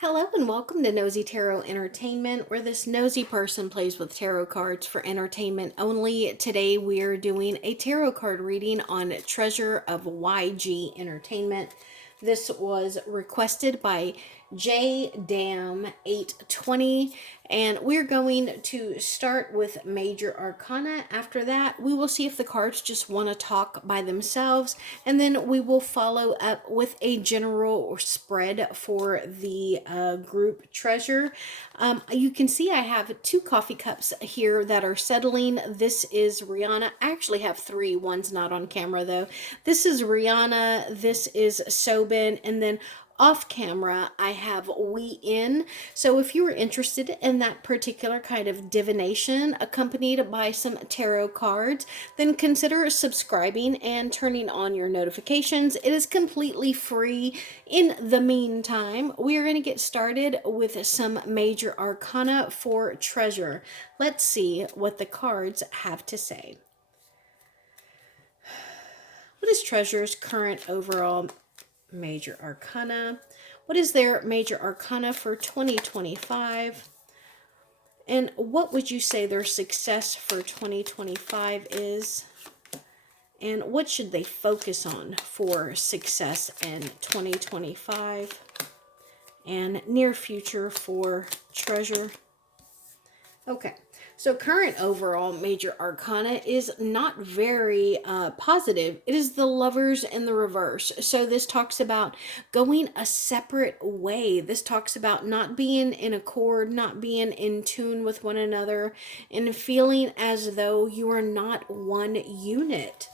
Hello and welcome to Nosy Tarot Entertainment, where this nosy person plays with tarot cards for entertainment only. Today we are doing a tarot card reading on Treasure of YG Entertainment. This was requested by JDam820, and we're going to start with Major Arcana. After that, we will see if the cards just want to talk by themselves, and then we will follow up with a general spread for the group Treasure. You can see I have two coffee cups here that are settling. This is Rihanna. I actually have three. One's not on camera though. This is Rihanna. This is Sobin, and then off camera I have We In. So if you were interested in that particular kind of divination accompanied by some tarot cards, then consider subscribing and turning on your notifications. It is completely free. In the meantime, we are going to get started with some Major Arcana for Treasure. Let's see what the cards have to say. What is Treasure's current overall Major Arcana? What is their Major Arcana for 2025? And what would you say their success for 2025 is? And what should they focus on for success in 2025? And near future for Treasure. Okay, so current overall Major Arcana is not very positive. It is the Lovers in the reverse. So this talks about going a separate way. This talks about not being in accord, not being in tune with one another, and feeling as though you are not one unit.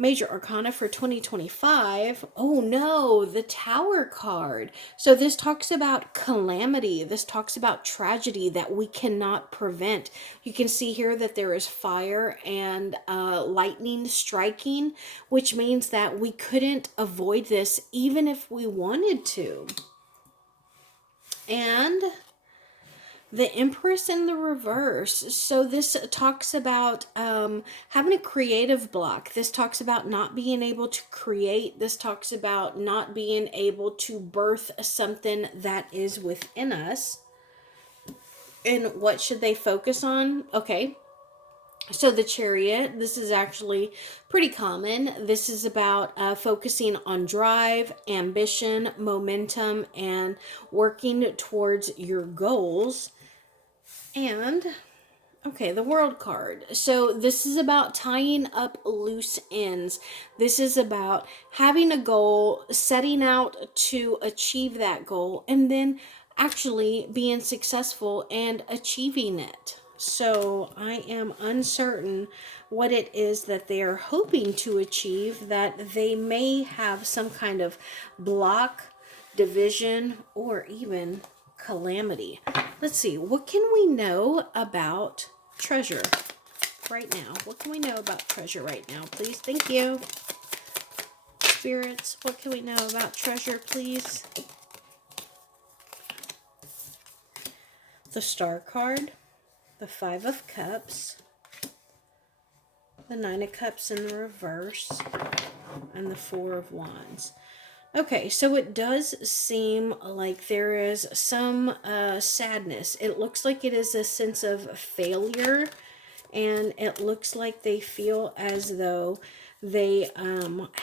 Major Arcana for 2025. Oh no, the Tower card. So this talks about calamity. This talks about tragedy that we cannot prevent. You can see here that there is fire and lightning striking, which means that we couldn't avoid this even if we wanted to. And the Empress in the reverse. So this talks about having a creative block. This talks about not being able to create. This talks about not being able to birth something that is within us. And what should they focus on? Okay. So the Chariot, this is actually pretty common. This is about focusing on drive, ambition, momentum, and working towards your goals. And, okay, the World card. So this is about tying up loose ends. This is about having a goal, setting out to achieve that goal, and then actually being successful and achieving it. So I am uncertain what it is that they are hoping to achieve, that they may have some kind of block, division, or even calamity. Let's see, what can we know about Treasure right now? What can we know about Treasure right now, please? Thank you. Spirits, what can we know about Treasure, please? The Star card, the Five of Cups, the Nine of Cups in the reverse, and the Four of Wands. Okay, so it does seem like there is some sadness. It looks like it is a sense of failure, and it looks like they feel as though they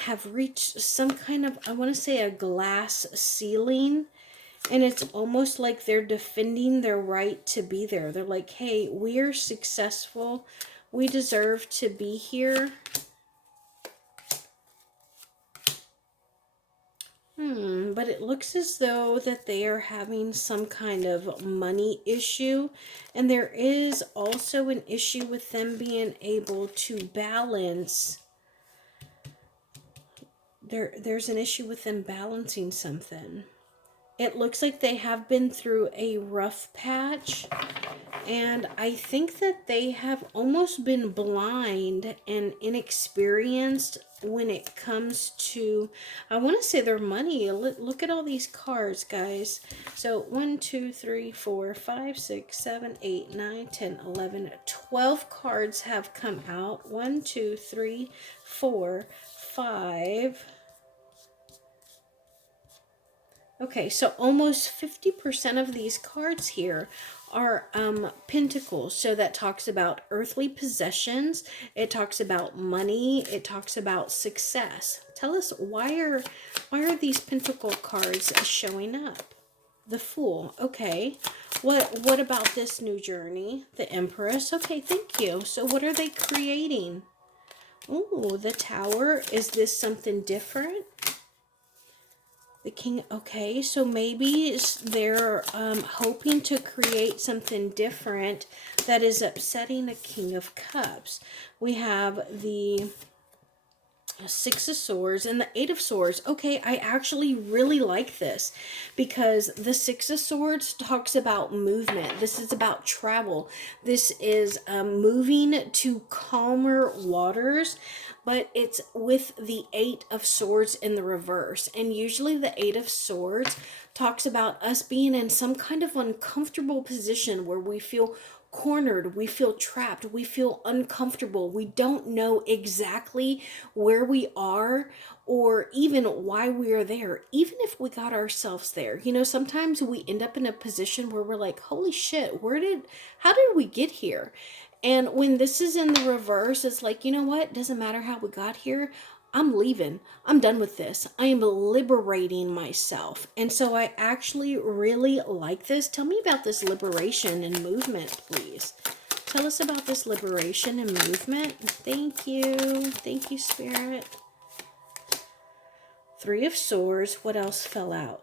have reached some kind of, I want to say, a glass ceiling, and it's almost like they're defending their right to be there. They're like, hey, we are successful. We deserve to be here. But it looks as though that they are having some kind of money issue. And there is also an issue with them being able to balance. There's an issue with them balancing something. It looks like they have been through a rough patch. And I think that they have almost been blind and inexperienced when it comes to, I want to say, their money. Look at all these cards, guys. So 1, 2, 3, 4, 5, 6, 7, 8, 9, 10, 11, 12 cards have come out. 1, 2, 3, 4, 5, Okay, so almost 50% of these cards here are pentacles. So that talks about earthly possessions. It talks about money. It talks about success. Tell us, why are these pentacle cards showing up? The Fool. Okay. What about this new journey? The Empress. Okay, thank you. So what are they creating? Oh, the Tower. Is this something different? The King. Okay, so maybe they're hoping to create something different that is upsetting the King of Cups. We have the Six of Swords and the Eight of Swords. Okay, I actually really like this because the Six of Swords talks about movement. This is about travel. This is moving to calmer waters, but it's with the Eight of Swords in the reverse. And usually the Eight of Swords talks about us being in some kind of uncomfortable position where we feel cornered, we feel trapped, we feel uncomfortable, we don't know exactly where we are or even why we are there, even if we got ourselves there. You know, sometimes we end up in a position where we're like, holy shit, how did we get here? And when this is in the reverse, it's like, you know what? Doesn't matter how we got here. I'm leaving. I'm done with this. I am liberating myself. And so I actually really like this. Tell me about this liberation and movement, please. Tell us about this liberation and movement. Thank you. Thank you, Spirit. Three of Swords. What else fell out?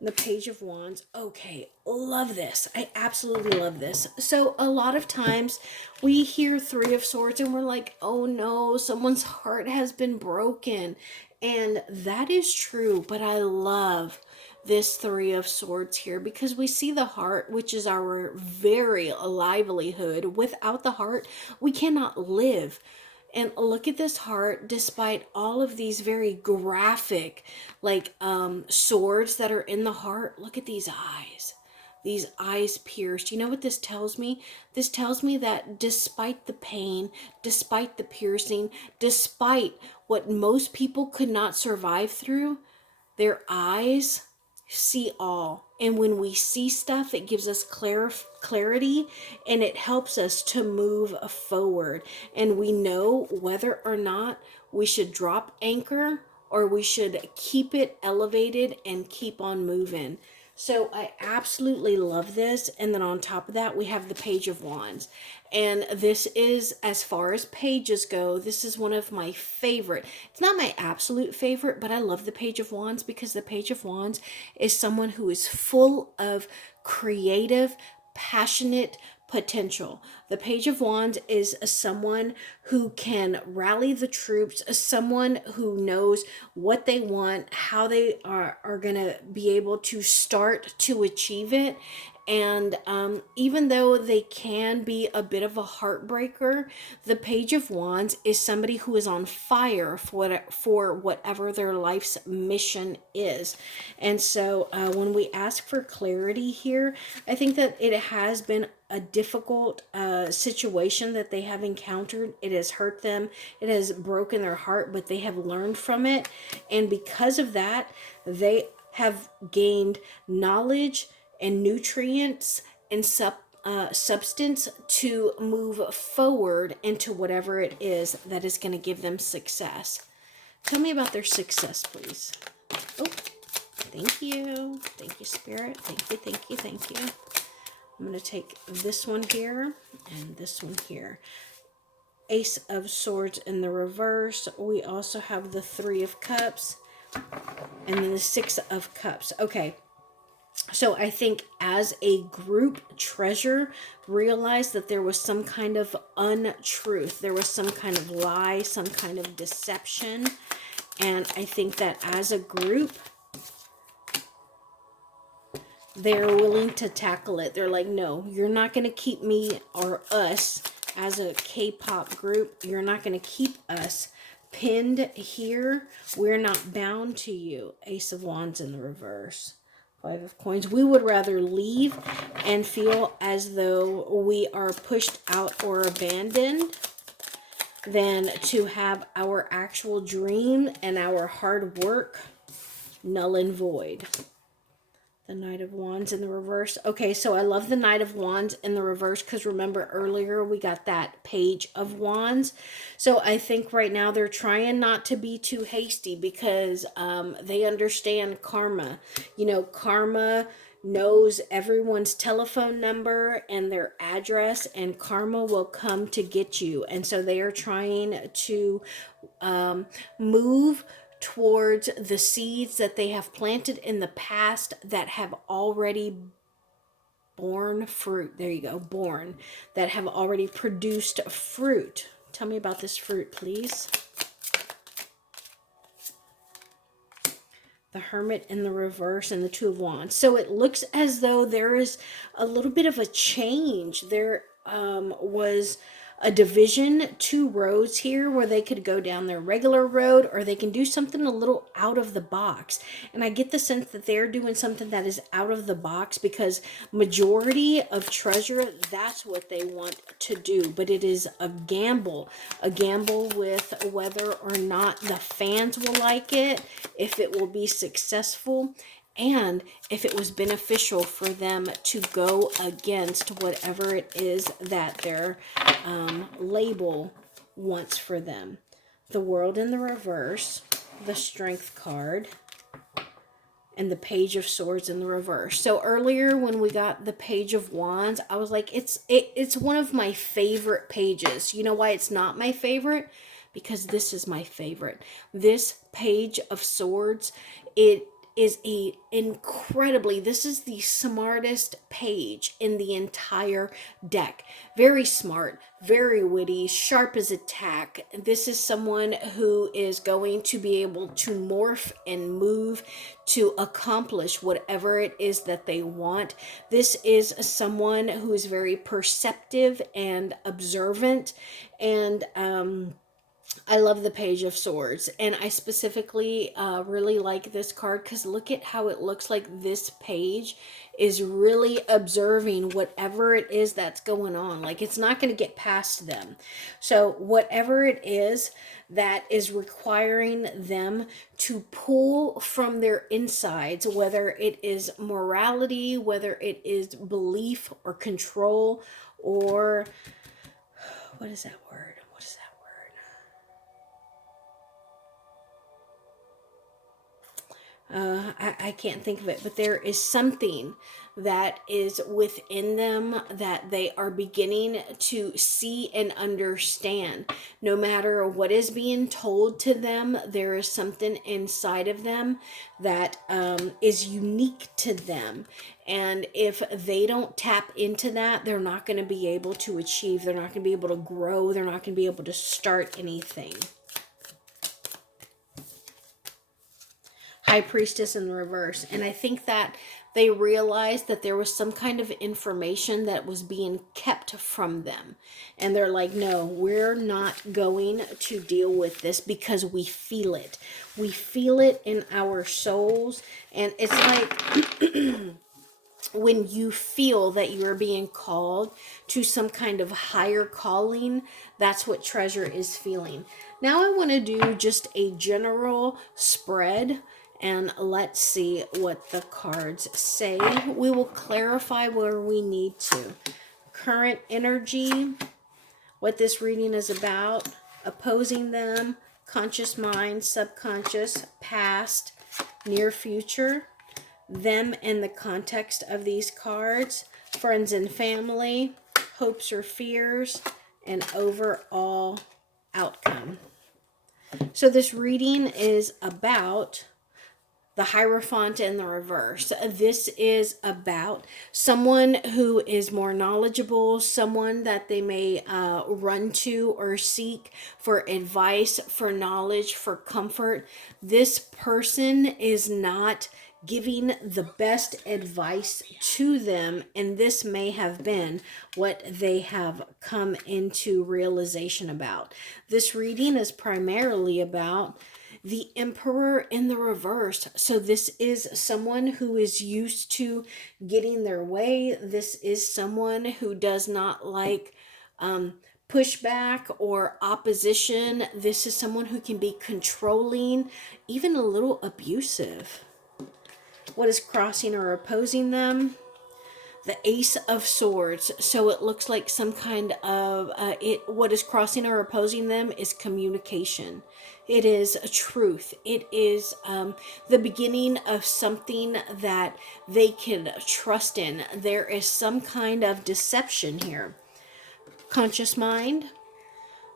The Page of Wands. Okay, love this. I absolutely love this. So a lot of times we hear Three of Swords and we're like, oh no, someone's heart has been broken. And that is true, but I love this Three of Swords here because we see the heart, which is our very livelihood. Without the heart, we cannot live. And look at this heart, despite all of these very graphic, like swords that are in the heart. Look at these eyes. These eyes pierced. You know what this tells me? This tells me that despite the pain, despite the piercing, despite what most people could not survive through, their eyes see all. And when we see stuff, it gives us clarity and it helps us to move forward. And we know whether or not we should drop anchor or we should keep it elevated and keep on moving. So I absolutely love this. And then on top of that, we have the Page of Wands. And this is, as far as pages go, this is one of my favorite. It's not my absolute favorite, but I love the Page of Wands because the Page of Wands is someone who is full of creative, passionate potential. The Page of Wands is someone who can rally the troops, someone who knows what they want, how they are going to be able to start to achieve it. And even though they can be a bit of a heartbreaker, the Page of Wands is somebody who is on fire for whatever their life's mission is. And so when we ask for clarity here, I think that it has been a difficult situation that they have encountered. It has hurt them. It has broken their heart, but they have learned from it. And because of that, they have gained knowledge and nutrients and substance to move forward into whatever it is that is going to give them success. Tell me about their success, please. Oh, thank you. Thank you, Spirit. Thank you, thank you, thank you. I'm going to take this one here and this one here. Ace of Swords in the reverse. We also have the Three of Cups and then the Six of Cups. Okay. So I think as a group treasure, realized that there was some kind of untruth. There was some kind of lie, some kind of deception. And I think that as a group, they're willing to tackle it. They're like, no, you're not going to keep me or us as a K-pop group. You're not going to keep us pinned here. We're not bound to you. Ace of Wands in the reverse. Five of Coins. We would rather leave and feel as though we are pushed out or abandoned than to have our actual dream and our hard work null and void. The Knight of Wands in the reverse. Okay, so I love the Knight of Wands in the reverse because remember earlier we got that Page of Wands. So I think right now they're trying not to be too hasty because they understand karma. You know, karma knows everyone's telephone number and their address, and karma will come to get you. And so they are trying to move towards the seeds that they have planted in the past that have already borne fruit. There you go, born, that have already produced fruit. Tell me about this fruit, please. The Hermit in the reverse and the Two of Wands. So it looks as though there is a little bit of a change. There was a division, two roads here where they could go down their regular road or they can do something a little out of the box. And I get the sense that they're doing something that is out of the box because majority of treasure, that's what they want to do. But it is a gamble with whether or not the fans will like it, if it will be successful, and if it was beneficial for them to go against whatever it is that their label wants for them. The World in the reverse, the Strength card, and the Page of Swords in the reverse. So earlier when we got the Page of Wands, I was like, it's one of my favorite pages. You know why it's not my favorite? Because this is my favorite. This Page of Swords, it is this is the smartest page in the entire deck. Very smart, very witty, sharp as a tack. This is someone who is going to be able to morph and move to accomplish whatever it is that they want. This is someone who is very perceptive and observant, and I love the Page of Swords, and I specifically really like this card because look at how it looks like this page is really observing whatever it is that's going on. Like, it's not going to get past them. So whatever it is that is requiring them to pull from their insides, whether it is morality, whether it is belief or control, or what is that word? What is that word? I can't think of it, but there is something that is within them that they are beginning to see and understand. No matter what is being told to them, there is something inside of them that is unique to them. And if they don't tap into that, they're not going to be able to achieve. They're not going to be able to grow. They're not going to be able to start anything. High Priestess in the reverse. And I think that they realized that there was some kind of information that was being kept from them. And they're like, no, we're not going to deal with this because we feel it. We feel it in our souls. And it's like when you feel that you're being called to some kind of higher calling, that's what treasure is feeling. Now I want to do just a general spread, and let's see what the cards say. We will clarify where we need to. Current energy, what this reading is about, opposing them, conscious mind, subconscious, past, near future, them in the context of these cards, friends and family, hopes or fears, and overall outcome. So this reading is about the Hierophant in the reverse. This is about someone who is more knowledgeable, someone that they may run to or seek for advice, for knowledge, for comfort. This person is not giving the best advice to them, and this may have been what they have come into realization about. This reading is primarily about the Emperor in the reverse. So this is someone who is used to getting their way. This is someone who does not like pushback or opposition. This is someone who can be controlling, even a little abusive. What is crossing or opposing them? The Ace of Swords. So it looks like some kind of what is crossing or opposing them is communication. It is a truth. It is the beginning of something that they can trust in. There is some kind of deception here. Conscious mind.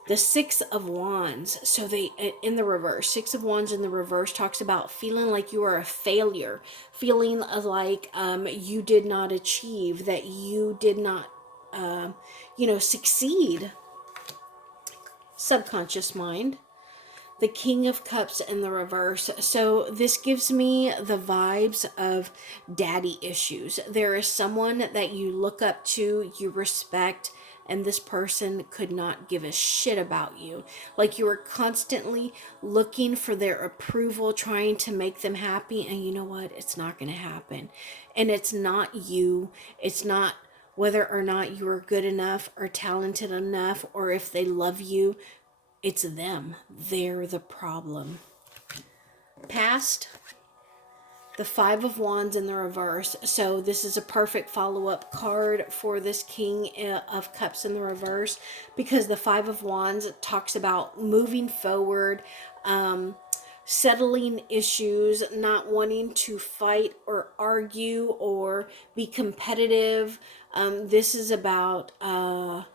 The Six of Wands. So they, in the reverse, Six of Wands in the reverse talks about feeling like you are a failure, feeling like you did not achieve, that you did not succeed. Subconscious mind. The King of Cups in the reverse. So this gives me the vibes of daddy issues. There is someone that you look up to, you respect, and this person could not give a shit about you. Like you are constantly looking for their approval, trying to make them happy, and you know what? It's not going to happen. And it's not you. It's not whether or not you are good enough or talented enough, or if they love you. It's them. They're the problem. Past. The Five of Wands in the reverse. So this is a perfect follow-up card for this King of Cups in the reverse, because the Five of Wands talks about moving forward, settling issues, not wanting to fight or argue or be competitive. This is about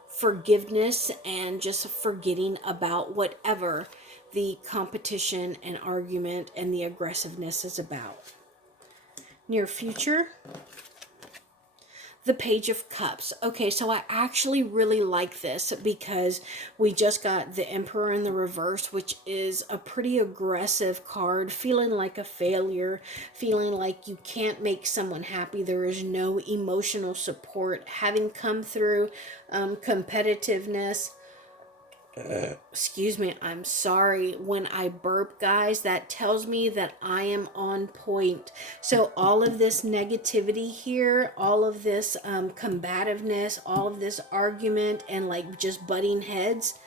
forgiveness and just forgetting about whatever the competition and argument and the aggressiveness is about. Near future, the Page of Cups. Okay, so I actually really like this because we just got the Emperor in the reverse, which is a pretty aggressive card, feeling like a failure, feeling like you can't make someone happy. There is no emotional support, having come through competitiveness. Excuse me, I'm sorry. When I burp, guys, that tells me that I am on point. So all of this negativity here, all of this combativeness, all of this argument and like just butting heads.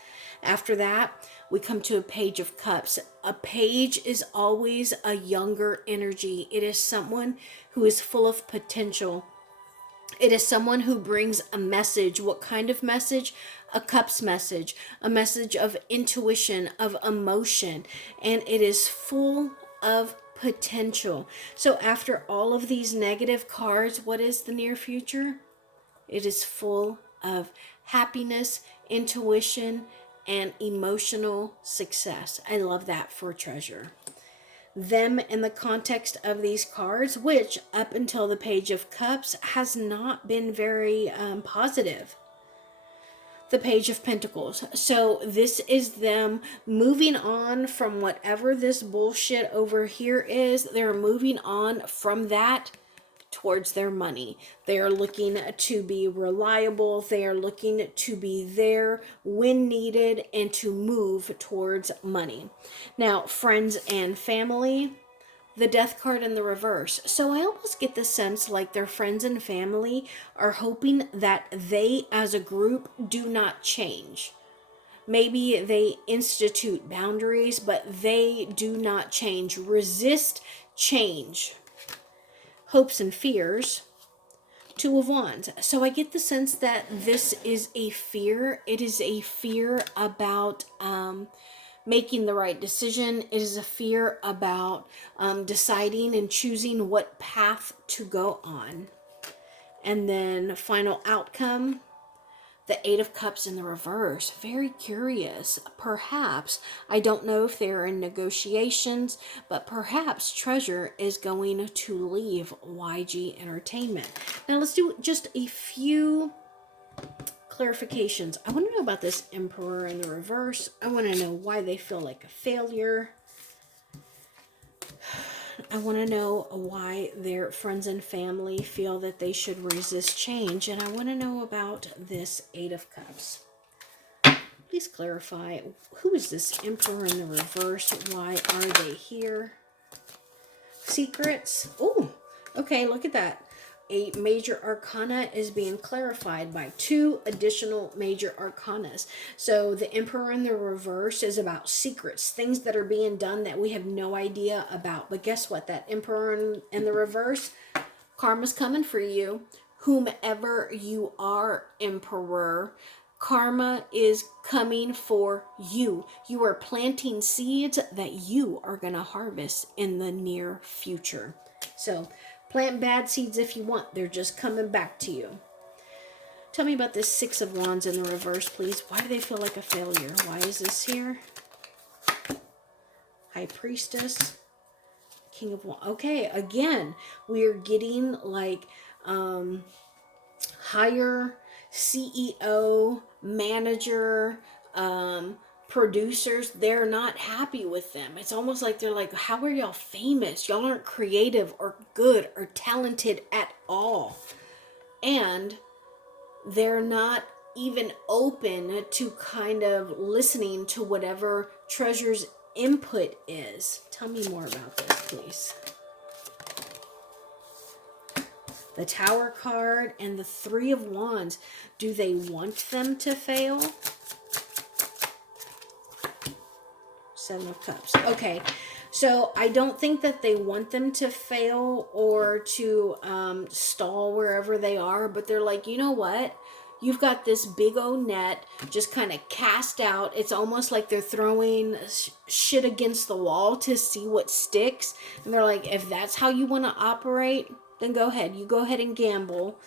After that, we come to a Page of Cups. A page is always a younger energy. It is someone who is full of potential. It is someone who brings a message. What kind of message? A Cups message. A message of intuition, of emotion. And it is full of potential. So after all of these negative cards, what is the near future? It is full of happiness, intuition, and emotional success. I love that for treasure. Them in the context of these cards, which up until the Page of Cups has not been very positive. The Page of Pentacles. So this is them moving on from whatever this bullshit over here is. They're moving on from that towards their money. They are looking to be reliable. They are looking to be there when needed and to move towards money. Now, friends and family, the Death card in the reverse. So I almost get the sense like their friends and family are hoping that they as a group do not change. Maybe they institute boundaries, but they do not change. Resist change. Hopes and fears. Two of Wands. So I get the sense that this is a fear. It is a fear about making the right decision. It is a fear about deciding and choosing what path to go on. And then final outcome. The Eight of Cups in the reverse. Very curious. Perhaps, I don't know if they're in negotiations, but perhaps Treasure is going to leave YG Entertainment. Now let's do just a few clarifications. I want to know about this Emperor in the reverse. I want to know why they feel like a failure. I want to know why their friends and family feel that they should resist change. And I want to know about this Eight of Cups. Please clarify, who is this Emperor in the reverse? Why are they here? Secrets. Oh, okay, look at that. a major arcana is being clarified by 2 additional major arcanas. So the Emperor in the reverse is about secrets, things that are being done that we have no idea about. But guess what? That Emperor in the reverse, karma's coming for you. Whomever you are, Emperor, karma is coming for you. You are planting seeds that you are going to harvest in the near future. So plant bad seeds if you want. They're just coming back to you. Tell me about this 6 of Wands in the reverse, please. Why do they feel like a failure? Why is this here? High Priestess. King of Wands. Okay, again, we're getting like higher CEO, manager, producers. They're not happy with them. It's almost like they're like, how are y'all famous? Y'all aren't creative or good or talented at all. And they're not even open to kind of listening to whatever Treasure's input is. Tell me more about this, please. The Tower card and the 3 of Wands. Do they want them to fail? 7 of Cups. Okay, so I don't think that they want them to fail or to stall wherever they are, but they're like, you know what? You've got this big old net just kind of cast out. It's almost like they're throwing shit against the wall to see what sticks. And they're like, if that's how you want to operate, then go ahead. You go ahead and gamble.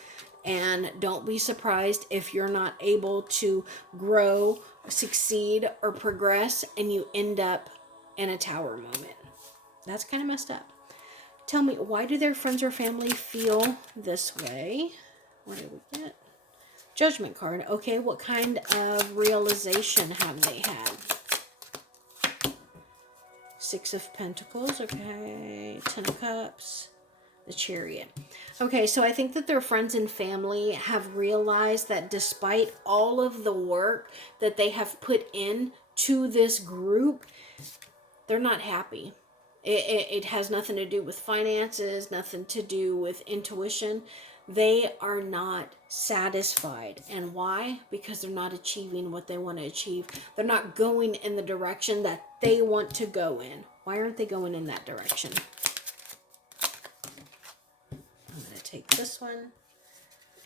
And don't be surprised if you're not able to grow, succeed, or progress, and you end up in a tower moment. That's kind of messed up. Tell me, why do their friends or family feel this way? What did we get? Judgment card. Okay, what kind of realization have they had? 6 of Pentacles. Okay, 10 of Cups. The Chariot. Okay, so I think that their friends and family have realized that despite all of the work that they have put in to this group, they're not happy. It has nothing to do with finances, nothing to do with intuition. They are not satisfied. And why? Because they're not achieving what they want to achieve. They're not going in the direction that they want to go in. Why aren't they going in that direction? I'm going to take this one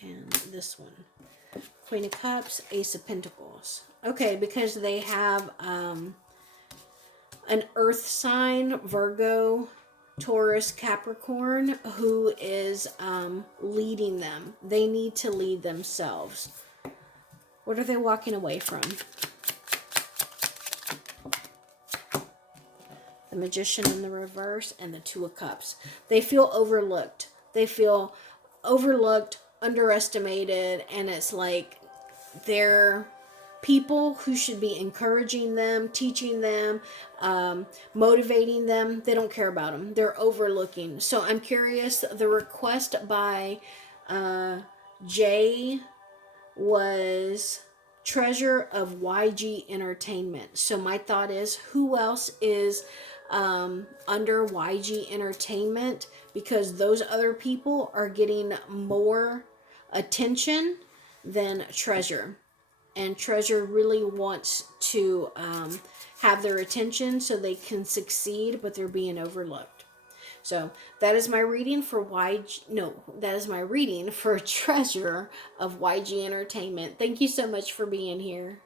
and this one. Queen of Cups, Ace of Pentacles. Okay, because they have an earth sign, Virgo, Taurus, Capricorn, who is leading them. They need to lead themselves. What are they walking away from? The Magician in the reverse and the 2 of Cups. They feel overlooked. They feel overlooked, underestimated, and it's like they're people who should be encouraging them, teaching them, motivating them. They don't care about them. They're overlooking. So I'm curious, the request by Jay was treasure of YG Entertainment. So my thought is, who else is under YG Entertainment? Because those other people are getting more attention than Treasure. And Treasure really wants to have their attention so they can succeed, but they're being overlooked. So that is my reading for that is my reading for Treasure of YG Entertainment. Thank you so much for being here.